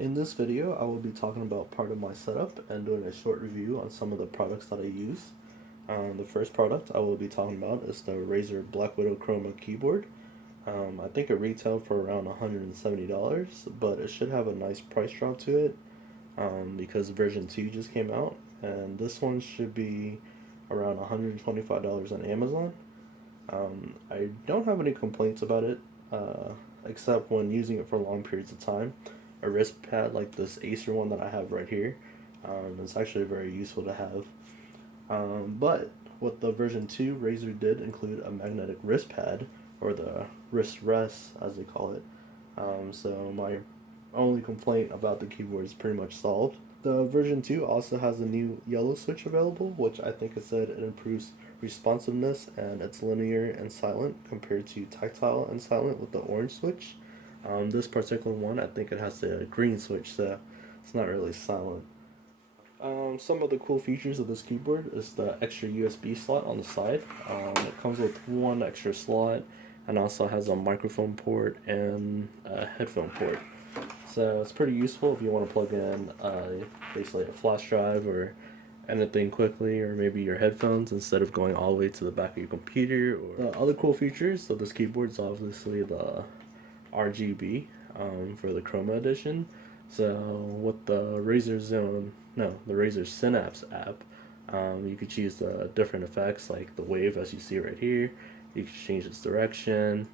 In this video, I will be talking about part of my setup and doing a short review on some of the products that I use. The first product I will be talking about is the Razer Blackwidow Chroma keyboard. I think it retailed for around $170, but it should have a nice price drop to it because version 2 just came out, and this one should be around $125 on Amazon. I don't have any complaints about it, except when using it for long periods of time. A wrist pad like this Acer one that I have right here, it's actually very useful to have. But with the version 2, Razer did include a magnetic wrist pad, or the wrist rest as they call it. So my only complaint about the keyboard is pretty much solved. The version 2 also has a new yellow switch available, which I think it said it improves responsiveness and it's linear and silent compared to tactile and silent with the orange switch. This particular one, I think it has the green switch, so it's not really silent. Some of the cool features of this keyboard is the extra USB slot on the side. It comes with one extra slot and also has a microphone port and a headphone port. So it's pretty useful if you want to plug in basically a flash drive or anything quickly, or maybe your headphones instead of going all the way to the back of your computer. Or the other cool features of this keyboard is obviously the RGB for the Chroma edition. So with the the Razer Synapse app, you could choose the different effects like the wave as you see right here. You can change its direction.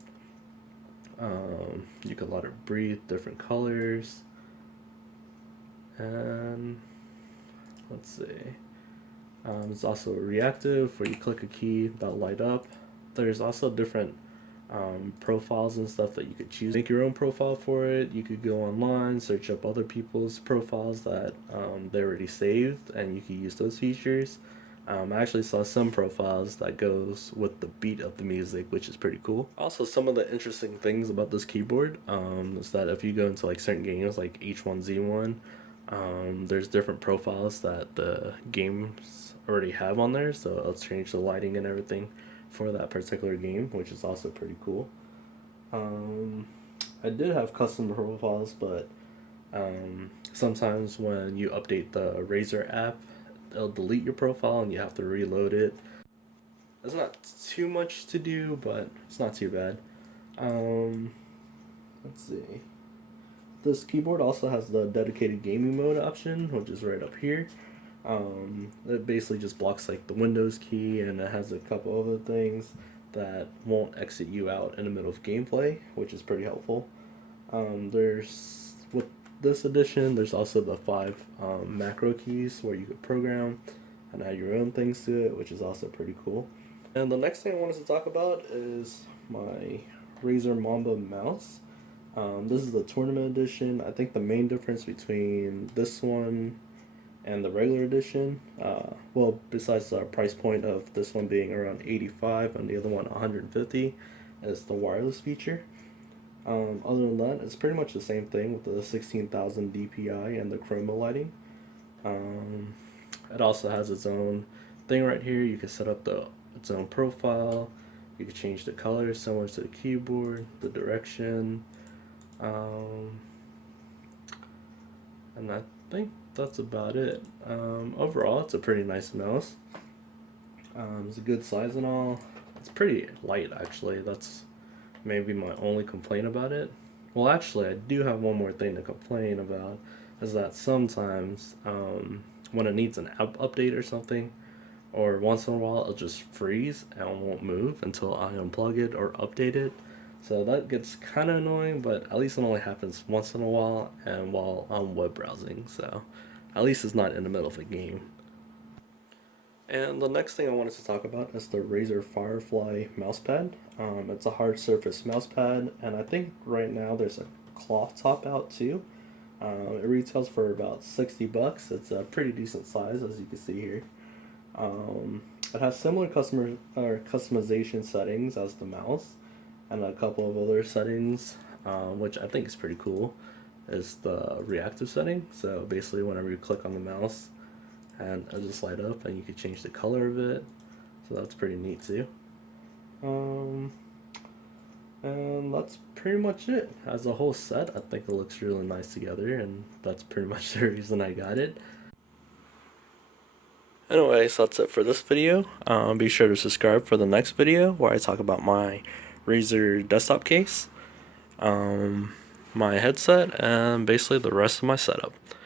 You can let it breathe different colors. And let's see. It's also reactive, where you click a key, that'll light up. There's also different profiles and stuff that you could choose. Make your own profile for it. You could go online, search up other people's profiles that they already saved, and you could use those features. I actually saw some profiles that goes with the beat of the music, which is pretty cool. Also, some of the interesting things about this keyboard is that if you go into like certain games like H1Z1, there's different profiles that the games already have on there, so it'll change the lighting and everything for that particular game, which is also pretty cool. I did have custom profiles, but sometimes when you update the Razer app, it'll delete your profile and you have to reload it. It's not too much to do, but it's not too bad. Let's see. This keyboard also has the dedicated gaming mode option, which is right up here. It basically just blocks like the Windows key, and it has a couple other things that won't exit you out in the middle of gameplay, which is pretty helpful. There's with this edition, there's also the 5 macro keys where you could program and add your own things to it, which is also pretty cool. And the next thing I wanted to talk about is my Razer Mamba mouse. This is the tournament edition. I think the main difference between this one and the regular edition, well, besides the price point of this one being around 85 and the other one 150, is the wireless feature. Other than that, it's pretty much the same thing with the 16,000 DPI and the chroma lighting. It also has its own thing right here. You can set up its own profile. You can change the color similar to the keyboard, the direction, and I think that's about it. Overall, it's a pretty nice mouse. It's a good size and all. It's pretty light, actually. That's maybe my only complaint about it. Well, actually, I do have one more thing to complain about, is that sometimes when it needs an app update or something, or once in a while, it'll just freeze and won't move until I unplug it or update it. So that gets kind of annoying, but at least it only happens once in a while and while I'm web browsing, so at least it's not in the middle of a game. And the next thing I wanted to talk about is the Razer Firefly mousepad. It's a hard surface mousepad, and I think right now there's a cloth top out too. It retails for about $60. It's a pretty decent size, as you can see here. It has similar customization settings as the mouse, and a couple of other settings, which I think is pretty cool, is the reactive setting. So basically whenever you click on the mouse, and it'll just light up and you can change the color of it. So that's pretty neat too. And that's pretty much it. As a whole set, I think it looks really nice together, and that's pretty much the reason I got it. Anyway, so that's it for this video. Be sure to subscribe for the next video where I talk about my Razer desktop case, my headset, and basically the rest of my setup.